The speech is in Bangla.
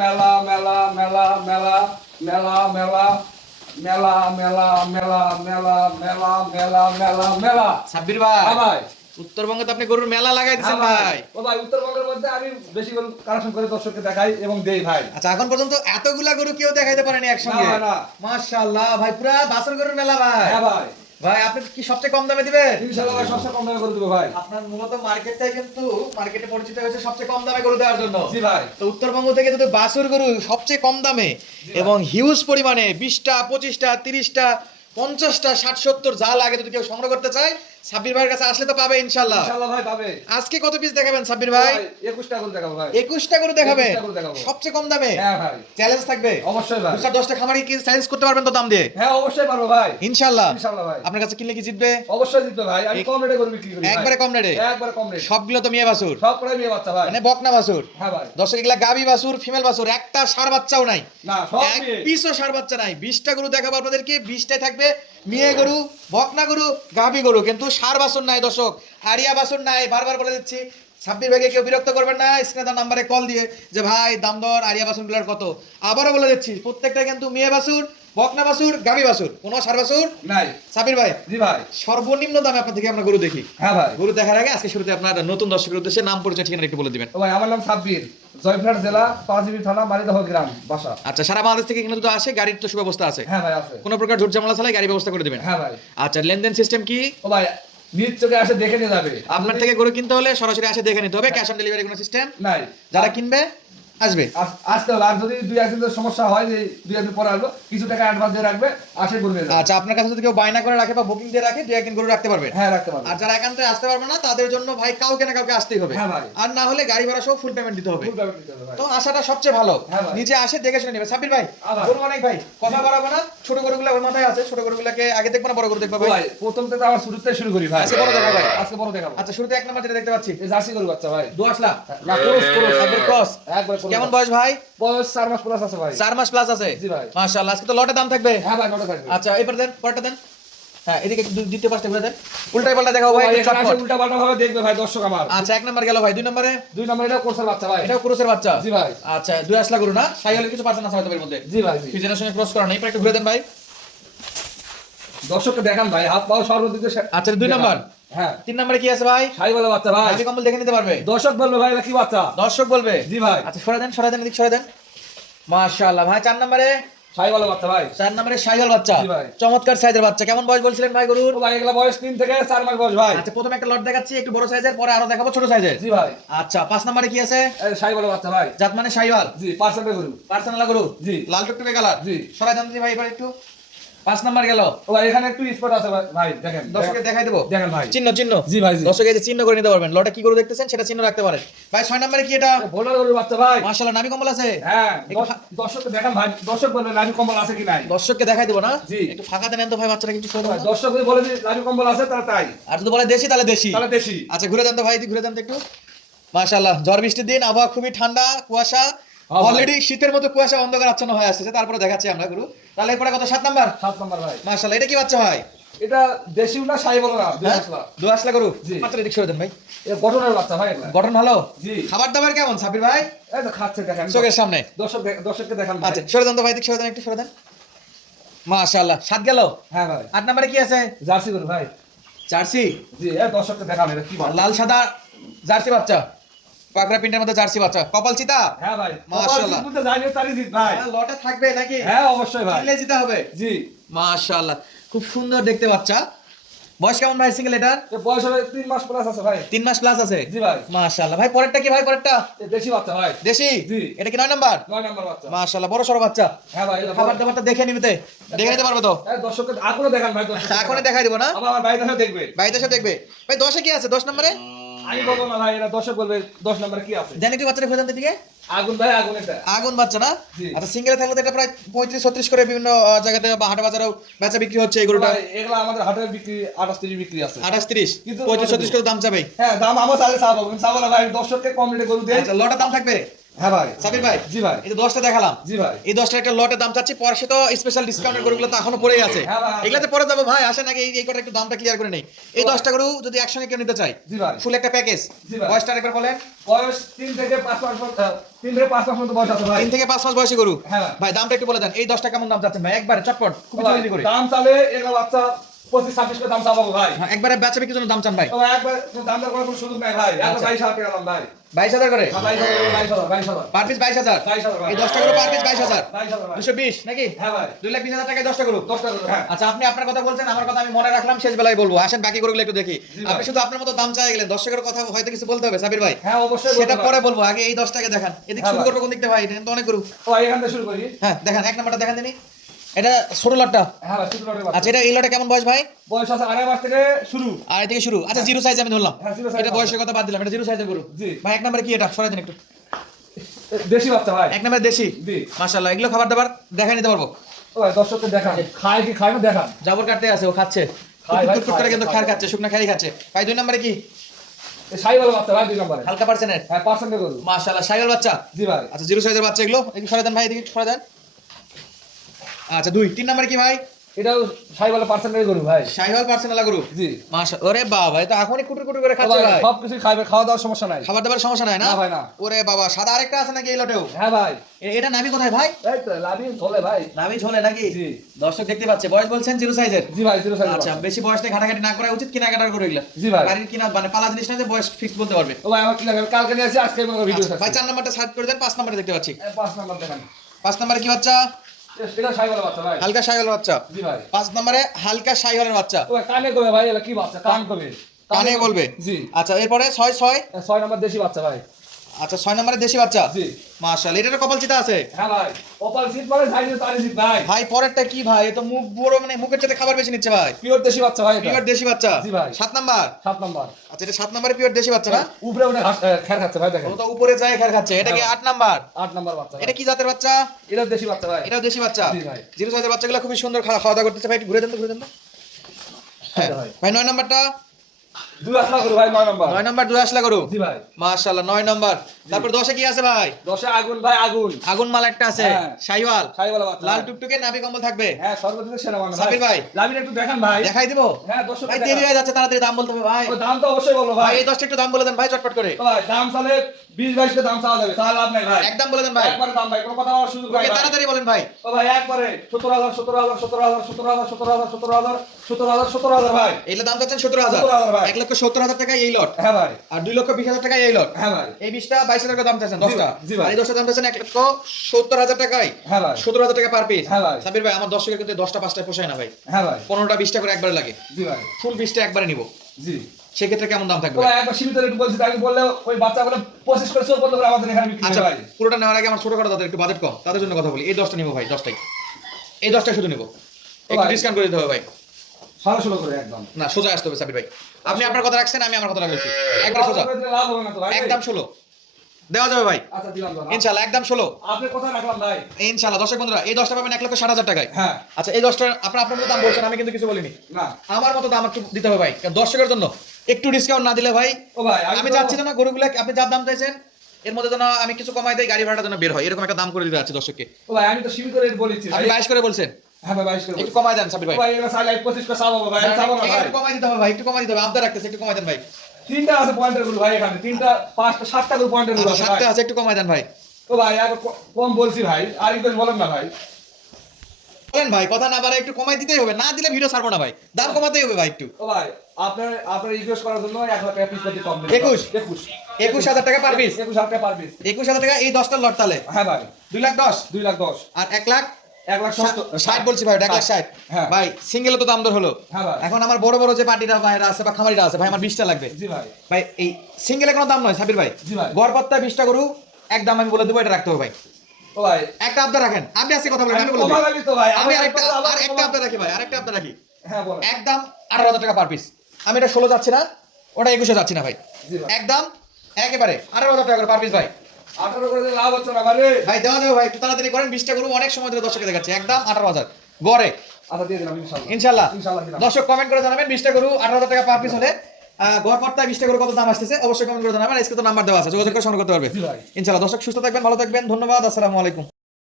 মেলা মেলা মেলা মেলা মেলা মেলা মেলা মেলা মেলা মেলা মেলা মেলা মেলা মেলা সাব্বির ভাই, হ্যাঁ ভাই, উত্তরবঙ্গে তো আপনি গরুর মেলা লাগাই দিয়েছেন ভাই। ও ভাই, উত্তরবঙ্গের মধ্যে আমি বেশি গরু কালেকশন করে দর্শককে দেখাই এবং দেই ভাই। আচ্ছা, এখন পর্যন্ত এতগুলা গরু কেউ দেখাইতে পারেনি একসঙ্গে। না, না। মাশাআল্লাহ ভাই, পুরা বাছুর গরুর মেলা ভাই। হ্যাঁ ভাই, ভাই আপনি কি সবচেয়ে কম দামে দিবেন? ইনশাআল্লাহ ভাই, সবচেয়ে কম দামে করে দেবো ভাই। আপনার মূলত মার্কেটটাই কিন্তু মার্কেটে পরিচিত হয়েছে সবচেয়ে কম দামে গরু দেওয়ার জন্য। জি ভাই, তো উত্তরবঙ্গ থেকে যদি বাছুর গরু সবচেয়ে কম দামে এবং হিউজ পরিমাণে 20টা 25টা 30টা 50টা 60 70 যা লাগে যদি কেউ সংগ্রহ করতে চায়, সাব্বির ভাইয়ের কাছে আসলে তো পাবে ইনশাআল্লাহ। ইনশাআল্লাহ ভাই পাবে। আজকে কত পিস দেখাবেন সাব্বির ভাই? 21টা করে দেখাবো ভাই। 21টা গরু দেখাবেন 21টা গরু দেখাবো। সবচেয়ে কম দামে। হ্যাঁ ভাই, চ্যালেঞ্জ থাকবে অবশ্যই ভাই। 10টা খামারি কি চ্যালেঞ্জ করতে পারবেন তো দাম দিয়ে? হ্যাঁ অবশ্যই পারবো ভাই, ইনশাআল্লাহ। ইনশাআল্লাহ ভাই। আপনার কাছে কিনলে কি জিতবে? অবশ্যই জিতবে ভাই, আমি কম রেটে গরু বিক্রি করি ভাই। একবারে কম রেটে? একবারে কম রেট। সবগুলো তো মেয়ে বাছুর, সব করে মেয়ে বাচ্চা ভাই। মানে বকনা বাছুর। হ্যাঁ ভাই, দর্শক এগুলা গাবি বাছুর, ফিমেল বাছুর, একটা ষাঁড় বাচ্চাও নাই, না সব এক মেয়ে। পিসও ষাঁড় বাচ্চা নাই। 20টা গরু দেখাবো আপনাদেরকে, 20টাই থাকবে মেয়ে গরু, বকনা গরু, গাবি গরু, কিন্তু ষাঁড় বাছুর নাই দর্শক, আরিয়া বাছুর নাই। বারবার বলে দিচ্ছি, সাব্বির ভাইকে কেউ বিরক্ত করবেন না স্ক্রিনে নাম্বারে কল দিয়ে যে ভাই দাম দর আরিয়া বাছুর গুলার কত। আবারও বলে দিচ্ছি, প্রত্যেকটা কিন্তু মেয়ে বাছুর, বকনা বাছুর, গাবি বাছুর, কোনো ষাঁড় বাছুর নাই। সাব্বির ভাই, জি ভাই, সর্বনিম্ন দামে আপনার থেকে আমরা গরু দেখি। হ্যাঁ ভাই। গরু দেখার আগে আজকে শুরুতে আপনার নতুন দর্শকের উদ্দেশ্যে নাম পরিচয় ঠিকানা একটু বলে দিবেন। ও ভাই, আমার নাম সাব্বির, জয়পুরহাট জেলা, পাঁচবিবি থানা, মারিদহ গ্রাম, বাসা। আচ্ছা, সারা বাংলাদেশ থেকে এখানে যদি আসে গাড়ির তো সুব্যবস্থা আছে? হ্যাঁ ভাই, আছে। কোনো প্রকার ঝুট ঝামেলা ছাড়াই গাড়ি ব্যবস্থা করে দিবেন? হ্যাঁ ভাই। আচ্ছা, লেনদেন সিস্টেম কি? ও ভাই, নিজ চোখে আসে দেখে নিয়ে যাবে। আপনার থেকে গরু কিনতে হলে সরাসরি আসে দেখে নিতে হবে, ক্যাশ অন ডেলিভারি কোনো সিস্টেম নাই। যারা কিনবে আসবে। আসতে হবে, আর যদি দুই একদিনের সমস্যা হয় যে দুই একদিন পরে আসবো, কিছু টাকা অ্যাডভান্স দিয়ে রাখবে, আসে গরু নিয়ে যাবে। আচ্ছা, আপনার কাছে যদি কেউ বায়না করে রাখে বা বুকিং দিয়ে রাখে, দুই একদিন গরু রাখতে পারবে। হ্যাঁ, রাখতে পারবে। আর যারা একান্তে আসতে পারবে না তাদের জন্য ভাই কাউকে না কাউকে আসতেই হবে। হ্যাঁ ভাই। আর না হলে গাড়ি ভাড়া সহ ফুল পেমেন্ট দিতে হবে। ফুল পেমেন্ট দিতে হবে ভাই। তো আসাটা সবচেয়ে ভালো, হ্যাঁ ভাই। নিজে আসে দেখে শুনে নেবে। সাব্বির ভাই, আবার। গরু অনেক ভাই, কথা বাড়াবো না, ছোট গরুগুলো ওর মাথায় আছে, ছোট গরুগুলোকে আগে দেখবো না বড় গরু দেখবো ও ভাই, প্রথম থেকে আমার শুরুতে শুরু করি ভাই। আজকে বড় দেখাবো ভাই। আজকে বড় দেখাবো। আচ্ছা, শুরুতে এক নাম্বার যেটা দেখতে পাচ্ছি, এই জার্সি গরু বাচ্চা ভাই। দোয়াশলা না, ক্রস ক্রস। সাব্বির ক্রস। একবার ক্রস। কেমন বয়স ভাই? বয়স 4 মাস প্লাস আছে ভাই। 4 মাস প্লাস আছে? জি ভাই। মাশাআল্লাহ, আজকে তো লটে দাম থাকবে। হ্যাঁ ভাই, নটা থাকবে। আচ্ছা, এবার দেন, পরেরটা দেন। হ্যাঁ, এদিকে একটু দ্বিতীয় পাশটা ঘুরে দেন, উল্টাই পাল্টা দেখাও ভাই, ভাই, একটু এখানে আসে চটপট। উল্টা পাল্টা ভাবে দেখবে ভাই দর্শক আমার। আচ্ছা, এক নাম্বার গেল ভাই, দুই নম্বরে? দুই নম্বর এটা কোর্সের বাচ্চা ভাই। এটাও ক্রসের বাচ্চা? জি ভাই। আচ্ছা, দুই আসলা গরু না, সাইকেলের কিছু পার্সেন্ট আছে হয়তো এর মধ্যে। জি ভাই, জি। ফিজের সঙ্গে ক্রস করা নেই, একটু ঘুরে দেন ভাই। দর্শককে দেখান ভাই, হাত পাও সর্বদিকে। আচ্ছা, দুই নাম্বার। হ্যাঁ, তিন নম্বরে কি আছে ভাই? সাইওয়ালা বাচ্চা ভাই। নাভি কম্বল দেখে নিতে পারবে? দর্শক বলবে ভাই এটা কি বাচ্চা। দর্শক বলবে? জি ভাই। আচ্ছা, সরে দেন, সরে দেন, এদিক সরে দেন। মাশাআল্লাহ ভাই, চার নম্বরে? সাইওয়ালা বাচ্চা ভাই। 4 নম্বরে সাইকেল বাচ্চা, জি ভাই। চমৎকার সাইজের বাচ্চা। কেমন বয়স বলছিলেন ভাই গরুর? ও ভাই, এগুলা বয়স 3 থেকে 4 মাস বয়স ভাই। আচ্ছা, প্রথমে একটা লট দেখাচ্ছি একটু বড় সাইজের, পরে আরো দেখাবো ছোট সাইজের। জি ভাই। আচ্ছা, 5 নম্বরে কি আছে? এই সাইওয়ালা বাচ্চা ভাই। জাত মানে শাইওয়াল? জি, পার্সেন্টে গরু। পার্সোনাল গরু? জি। লাল টুকটুকে কালার? জি। সরাই দেন ভাই এবার একটু। 5 নাম্বার গেল। ও ভাই, এখানে একটু স্পট আছে ভাই, দেখেন। দর্শককে দেখাই দেবো, দেখেন ভাই। চিহ্ন চিহ্ন। জি ভাই, জি। দর্শক এই যে চিহ্ন করে নিতে পারবেন, লটে কি গরু দেখতেছেন সেটা চিহ্ন রাখতে পারেন ভাই। 6 নম্বরে কি এটা? বোলার গরু বাচ্চা ভাই। মাশাআল্লাহ, নাভি কম্বল আছে? হ্যাঁ, একটু দর্শককে দেখান ভাই, দর্শক বলবে লাইভ কম্বল আছে কি নাই। দর্শককে দেখাই দেবো না? জি। একটু ফাঁকা দেন তো ভাই, বাচ্চাটা কিছু সরে ভাই, দেন। দর্শক যদি বলে যে লাইভ কম্বল আছে তাহলে তাই। আর যদি বলে দেশি তাহলে দেশি। তাহলে দেশি। আচ্ছা, ঘুরে দেন তো ভাই, ঘুরে দেন তো একটু। মাশাআল্লাহ, ঝড় বৃষ্টির দিন, আবহাওয়া খুবই ঠান্ডা, কুয়াশা, হ্যাঁ ভাই। অলরেডি শীতের মতো কুয়াশা অন্ধকার আচ্ছন্ন হয়ে আসছে, তারপরে দেখাচ্ছি আমরা গরু। তাহলে এরপরে কত? 7 নাম্বার? 7 নাম্বার ভাই। মাশাআল্লাহ, এটা কি বাচ্চা ভাই? এটা দেশিও না, সাইওয়ালা না, দুই আসলা। দু আসলা গরু? জি। বাচ্চাটা দিক সরে দেন ভাই। এ গঠনের বাচ্চা ভাই এগুলা। গঠন ভালো? জি। খাবার দাবার কেমন সাবির ভাই? এই তো খাচ্ছে, দেখেন চোখের সামনে। দর্শককে দেখান ভাই। আচ্ছা, সরে দেন তো ভাই, দিক সরে দেন, একটু সরে দেন। মাশাআল্লাহ, 7 গেল। হ্যাঁ ভাই। 8 নম্বরে কি আছে? জার্সি গরু ভাই। জার্সি? জি, এই দর্শককে দেখান এটা কি বাচ্চা। লাল সাদা জার্সি বাচ্চা, পাকড়া প্রিন্টের মধ্যে জার্সি বাচ্চা, কপাল চিতা? হ্যাঁ ভাই। মাশাআল্লাহ। কপাল জিত জানি তারই জিত ভাই। লটে থাকবে নাকি? হ্যাঁ, অবশ্যই ভাই। কিনলে জিতে হবে। জি। মাশাআল্লাহ, খুব সুন্দর দেখতে বাচ্চা। বয়স কেমন ভাই সিঙ্গেল এটার? এ বয়স হবে 3 মাস প্লাস আছে ভাই। 3 মাস প্লাস আছে? জি ভাই। মাশাআল্লাহ ভাই, পরেরটা কি ভাই? পরেরটা এ দেশি বাচ্চা ভাই। দেশি? জি। এটা কি 9 নাম্বার? 9 নাম্বার বাচ্চা। মাশাআল্লাহ, বড় সরো বাচ্চা। হ্যাঁ ভাই, এটা খাবার দাবারটা দেখে নিতে দেখে নিতে পারবে তো? এই দর্শককে আগুনে দেখান ভাই, দর্শক। এখনই দেখাই দিব না? আবার আমার বাড়িতে এসে দেখবে। বাড়িতে এসে দেখবে ভাই। 10 এ কি আছে? 10 নম্বরে আমি বলবো না ভাই, এটা দর্শক বলবে 10 নাম্বারে কি আছে। জানি, একটু বাচ্চাটা খোঁজান তো দিকে। আগুন ভাই, আগুন এটা। আগুন বাচ্চা না? জি। আচ্ছা, সিঙ্গেলে থাকলে তো এটা প্রায় 35-36 করে বিভিন্ন জায়গাতে বা হাটে বাজারেও বেচা বিক্রি হচ্ছে এই গরুটা। ভাই, এগুলা আমাদের হাটের বিক্রি 28-30 বিক্রি আছে। 28-30, কিন্তু 35-36 করে দাম চাবে। হ্যাঁ, দাম আমার চালে চাবো, কিন্তু চাবো না ভাই, দর্শককে কম রেটে গরু দেই। আচ্ছা, লটার দাম থাকবে? হ্যাঁ ভাই। সাবির ভাই জি ভাই। এই যে 10টা দেখালাম, জি ভাই। এই 10টার একটা লটের দাম চাচ্ছি, পরে সে তো স্পেশাল ডিসকাউন্টের গরুগুলো তো এখনো পড়েই আছে, হ্যাঁ ভাই। এগুলাতে পরে যাবো ভাই। আসেন আগে এই কটা একটু দামটা ক্লিয়ার করে নেই। এই 10টা গরু যদি একসঙ্গে কেউ নিতে চাই, জি ভাই। ফুল একটা প্যাকেজ, জি ভাই। বয়সটা একবার বলেন। বয়স 3 থেকে 5 মাস 3 থেকে 5 মাস মতো বয়স আছে ভাই। 3 থেকে 5 মাস বয়সী গরু। হ্যাঁ। ভাই দামটা একটু বলে দেন, এই 10টা কেমন দাম চাচ্ছেন ভাই? একবারে চটপট, খুব ভাই, জলদি করে। দাম চালে এগুলো বাচ্চা 25-26 করে দাম চাবো ভাই। হ্যাঁ, একবারে বেচা বিক্রির জন্য দাম চান ভাই? তো ভাই একবার দাম দর করার কোনো সুযোগ নাই ভাই। একবার আচ্ছা। 22,000 টাকা দাম ভাই। 22,000 করে? হ্যাঁ, 22,000 পার পিস 22,000? 22,000 ভাই। এই 10টা গরু পার পিস 22,000? 22,000 ভাই। 220 নাকি? হ্যাঁ ভাই। 2,20,000 টাকায় 10টা গরু। 10 টাকা করে, হ্যাঁ। আচ্ছা, আপনি আপনার কথা বলছেন, আমার কথা আমি মনে রাখলাম, শেষ বেলায় বলবো। আসেন বাকি গরুগুলো একটু দেখি। জি ভাই। আপনি শুধু আপনার মতো দাম চাই গেলেন, দর্শকের কথা হয়তো কিছু বলতে হবে সাবির ভাই। হ্যাঁ, অবশ্যই সেটা বলতে পরে পারেন। বলবো, আগে এই 10টাকে দেখান। এদিক হ্যাঁ শুরু ভাই। করবো কোন দিক থেকে ভাই? এখানে তো অনেক গরু। তো ভাই এখান থেকে শুরু করি। হ্যাঁ দেখান, এক নাম্বারটা দেখান দিনি। এটা ছোট লটটা। হ্যাঁ ভাই, ছোট লটের আচ্ছা, বাচ্চা। এটা এই লটে কেমন বয়স ভাই? বয়স আছে 2.5 মাস থেকে শুরু। আর এই থেকে শুরু। আচ্ছা, জিরো সাইজ আমি ধরলাম। হ্যাঁ, zero size এটা বয়সের কথা বাদ দিলাম, এটা জিরো সাইজের গরু। জি। ভাই এক নাম্বারে কি এটা? সরাই দিন একটু। দেশি বাচ্চা ভাই। এক নাম্বারে দেশি। জি। মাশাআল্লাহ, এগুলো খাবার দাবার দেখাই নিতে পারবো। ও ভাই, দর্শককে দেখান। খায় কি খায় না দেখান। জাবর কাটতে আছে, ও খাচ্ছে। খায় ভাই, টুকটুক করে কিন্তু খায়, খার খায়। খাচ্ছে, শুকনা খাই খাচ্ছে। ভাই 2 নম্বরে কি? এই সাইওয়াল বাচ্চা ভাই 2 নম্বরে। হালকা পার্সেন্টের। হ্যাঁ, পার্সেন্টে গরু। মাশাআল্লাহ, শাইওয়াল বাচ্চা। জি ভাই। আচ্ছা, জিরো সাইজের বাচ্চা এগুলো। একটু সরে দেন ভাই, এদিকে সরে দেন। আচ্ছা, 3 নম্বরে কি ভাই? এটাও সাইওয়াল পার্সেন্টের গরু ভাই। শাইওয়াল পার্সেন্টাল গরু। জি। মাশাআল্লাহ, ওরে বাবা, এটা এখনই কুটুর কুটুর করে ও খাচ্ছে ভাই, ভাই। সবকিছু খাবে, খাওয়া দাওয়ার সমস্যা নাই। খাবার দাবার সমস্যা নাই না? না ভাই, না। ওরে বাবা, সাদা আরেকটা আছে নাকি এই লটেও? হ্যাঁ ভাই। এটা নাভি কোথায় ভাই? এই তো লাভি চলে ভাই। নাভি ঝোলে নাকি? জি। দর্শক দেখতে পাচ্ছে। বয়স বলছেন জিরো সাইজের। জি ভাই, জিরো সাইজ। আচ্ছা, বেশি বয়স নিয়ে ঘাটাঘাটি না করা উচিত, কেনাকাটার করে এগুলা। জি ভাই। গাড়ির কিনা মানে পালা জিনিস না যে বয়স ফিক্স বলতে পারবে। ও ভাই, আমার কি লাগে কালকে নিয়ে আসি, আজকে মনে ভিডিও আচ্ছা, ভাই 4 নাম্বারটা সাইড করে দেন, 5 নাম্বারে দেখতে পাচ্ছি। 5 নাম্বার দেখান। 5 নাম্বারে কি বাচ্চা? এটা সাইওয়াল বাচ্চা ভাই। হালকা শাইওয়ালের বাচ্চা। জি ভাই। 5 নম্বরে হালকা শাইওয়ালের বাচ্চা। ও ভাই, কানে কবে ভাই, এটা কি বাচ্চা? কান কবে? কানে বলবে? জি। আচ্ছা, এরপরে 6 6। 6 নাম্বার দেশি বাচ্চা ভাই। আচ্ছা, 6 নম্বরে দেশি বাচ্চা। জি। মাশাআল্লাহ, এটার কপাল চিতা আছে। হ্যাঁ ভাই। ওপাল সিট পরে ঝাইনি তারি সিট ভাই। ভাই পরেরটা কি ভাই? এ তো মুখ বড়, মানে মুখের চাইতে খাবার বেশি নিচ্ছে ভাই। পিওর দেশি বাচ্চা ভাই এটা। পিওর দেশি বাচ্চা। জি ভাই। 7 নাম্বার। 7 নাম্বার। আচ্ছা, এটা 7 নম্বরে পিওর দেশি বাচ্চা না? উপরে উঠে খের খাচ্ছে ভাই, দেখেন। ও তো উপরে যায় খের খাচ্ছে। এটা কি 8 নাম্বার? 8 নাম্বার বাচ্চা। এটা কি জাতের বাচ্চা? এটা দেশি বাচ্চা ভাই। এটাও দেশি বাচ্চা। জি ভাই। জিরো সাইজের বাচ্চাগুলো খুবই সুন্দর খাওয়া দাওয়া করতেছে ভাই। একটু ঘুরে দেন তো, ঘুরে দেন তো। হ্যাঁ ভাই। ভাই, 9 নাম্বারটা। 2 আসলা গরু ভাই, 9 নাম্বার। 9 নাম্বার 2 আসলা গরু। জি ভাই। মাশাআল্লাহ, 9 নাম্বার। তারপর 10 এ কি আছে ভাই? 10 আগুন ভাই, আগুন। আগুন মাল একটা আছে। হ্যাঁ। শাইওয়াল। সাইওয়াল বাচ্চা। লাল টুকটুকে নাভি কম্বল থাকবে। হ্যাঁ, সর্বদিকে সেরা মানে সাবির ভাই। লাভিন একটু দেখান ভাই। দেখাই দিব? হ্যাঁ, দর্শক ভাই দেরি হয়ে যাচ্ছে, তাড়াতাড়ি দাম বলতে হবে ভাই। ও দাম তো অবশ্যই বলবো ভাই ভাই। এই 10টা একটু দাম বলে দেন ভাই, চটপট করে। ভাই দাম চালে 20-22 কে দাম চাওয়া যাবে, তাহলে লাভ নাই ভাই। একদম বলে দেন ভাই। একবারে দাম ভাই, কোনো কথা বলার সুযোগ নাই ওকে, ভাই। তাড়াতাড়ি বলেন ভাই। ও ভাই, একবারে 17,000 17,000 17,000 17,000 17,000 17,000 17,000 17,000 ভাই। এইগুলো দাম চাচ্ছেন 17,000। 17,000 ভাই। 1,70,000 টাকায় এই লট। হ্যাঁ ভাই। আর 2,20,000 টাকায় এই লট। হ্যাঁ ভাই। এই 20টা 22,000 টাকা দাম চাচ্ছেন 10টা। জি ভাই। আর এই 10টা দাম চাচ্ছেন 1,70,000 টাকায়। হ্যাঁ ভাই। 17,000 টাকা পার পিস। হ্যাঁ ভাই। সাবির ভাই, আমার দর্শকের কিন্তু 10টা 5টা পোষায় না ভাই। হ্যাঁ ভাই। 15টা 20টা করে একবারে লাগে। জি ভাই। ফুল 20টা একবারে নিব। জি। সেক্ষেত্রে কেমন দাম থাকবে তো ভাই? ভাই একবার সীমিত রেট বলছি, তাই বললে ওই বাচ্চাগুলো 25 করে 14 করে আমাদের এখানে বিক্রি আচ্ছা হয় ভাই। পুরোটা নেওয়ার আগে আমার ছোটখাটো তাদের একটু বাজেট কম, তাদের জন্য কথা বলি। এই 10টা নিব ভাই, 10টাই। এই 10টা শুধু নিব। একটু ভাই। ডিসকাউন্ট করে দিতে হবে ভাই। 16.5 করে একদম। না, সোজা আসতে হবে সাবির ভাই। আপনি আপনার কথা রাখছেন, আমি আমার কথা রাখছি। একবার সোজা। লাভ হবে না তো ভাই। একদম 16 দেওয়া যাবে ভাই। আচ্ছা, দিলাম দাদা। ইনশাআল্লাহ একদম 16। আপনি কথা রাখলাম ভাই। ইনশাআল্লাহ। দর্শক বন্ধুরা, এই 10টা পাবেন 1,60,000 টাকায়। হ্যাঁ। আচ্ছা, এই 10টা আপনার মতো দাম বলছেন, আমি কিন্তু কিছু বলিনি। না। আমার মতো দাম একটু দিতে হবে ভাই, কারণ দর্শকের জন্য একটু ডিসকাউন্ট না দিলে ভাই, ও ভাই, আমি চাচ্ছি না গরুগুলা আপনি যা দাম চাইছেন এর মধ্যে যেন আমি কিছু কমাই দেই, গাড়ি ভাড়াটা যেন বের হয়, এরকম একটা দাম করে দিতে যাচ্ছি দর্শককে। ও ভাই, আমি তো সীমিত রেট বলেছি ভাই। আপনি 22 করে বলছেন। হ্যাঁ ভাই, 22 করে একটু বলছি। কমাই দেন সাবির ও ভাই। ভাই, এগুলো চাইলে 25 করে চাবো ভাই, আমি চাবো না ভাই। একটু কমাই দিতে হবে ভাই, একটু কমাই দিতে হবে। আবদার রাখতেছে, একটু কমাই দেন ভাই। 3টা আছে পয়েন্টের গুলো ভাই, এখানে 3টা 5টা 7টা করে পয়েন্টের গুলো আছে ভাই। 7টা আছে, একটু কমাই দেন ভাই। ও ভাই, আর কম বলছি ভাই, আর একটু বলেন না ভাই। বলেন ভাই, কথা না বাড়ায় একটু কমাই দিতেই হবে, না দিলে ভিডিও ছাড়বো না ভাই। দাম কমাতেই হবে ভাই একটু। ও ভাই, আপনার রিকোয়েস্ট করার জন্য 1 লাখ টাকা পিস প্রতি কম দিন। 21,000 টাকা পার পিস। 21,000 টাকা পার পিস। 21,000 টাকা এই 10টার লট তালে হ্যাঁ ভাই। 2,10,000 2,10,000 আর 1,60,000 1,60,000 বলছি ভাই, 1,60,000। হ্যাঁ। ভাই সিঙ্গেলে তো দাম দর হলো। হ্যাঁ ভাই। এখন আমার বড় বড় যে পার্টিরা ভাইরা আছে বা খামারিরা আছে ভাই, আমার 20টা লাগবে জি ভাই। ভাই। এই সিঙ্গেলে কোনো দাম নয় সাবির ভাই। জি ভাই। গড়পত্তা 20টা গরু এক দাম আমি বলে দেবো, এটা রাখতে হবে ভাই। ও ভাই, একটা আবদার রাখেন, আপনি আজকে কথা বলেন, আমি বলে কমা দিই। লাগি তো ভাই। আমি আরেকটা আবদার রাখি ভাই, আরেকটা আবদার রাখি। হ্যাঁ বলেন। একদম 18,000 টাকা পার পিস। আমি এটা 16 যাচ্ছি না, ওটা 21 যাচ্ছি না ভাই। জি ভাই। একদম একেবারে 18,000 টাকা করে পার পিস ভাই। 18 করে দিলে লাভ হচ্ছে না ভাই রে। ভাই দেওয়া যাবে ভাই, একটু তাড়াতাড়ি করেন। 20টা গরু অনেক সময় ধরে দর্শকে দেখাচ্ছে, একদম 18,000 গড়ে। আচ্ছা, দিয়ে দিলাম ইনশাআল্লাহ। ইনশাআল্লাহ। ইনশাআল্লাহ দিলাম। দর্শক কমেন্ট করে জানাবেন 20টা গরু 18,000 টাকা পার পিস হলে গড়পড়তায় 20টা গরু কত দাম আসতেছে অবশ্যই কমেন্ট করে জানাবেন। আজকে তো নাম্বার দেওয়া আছে, যোগাযোগ করে সংগ্রহ করতে পারবে জি ভাই। ইনশাআল্লাহ। দর্শক সুস্থ থাকবেন, ভালো থাকবেন, ধন্যবাদ, আসসালামু আলাইকুম।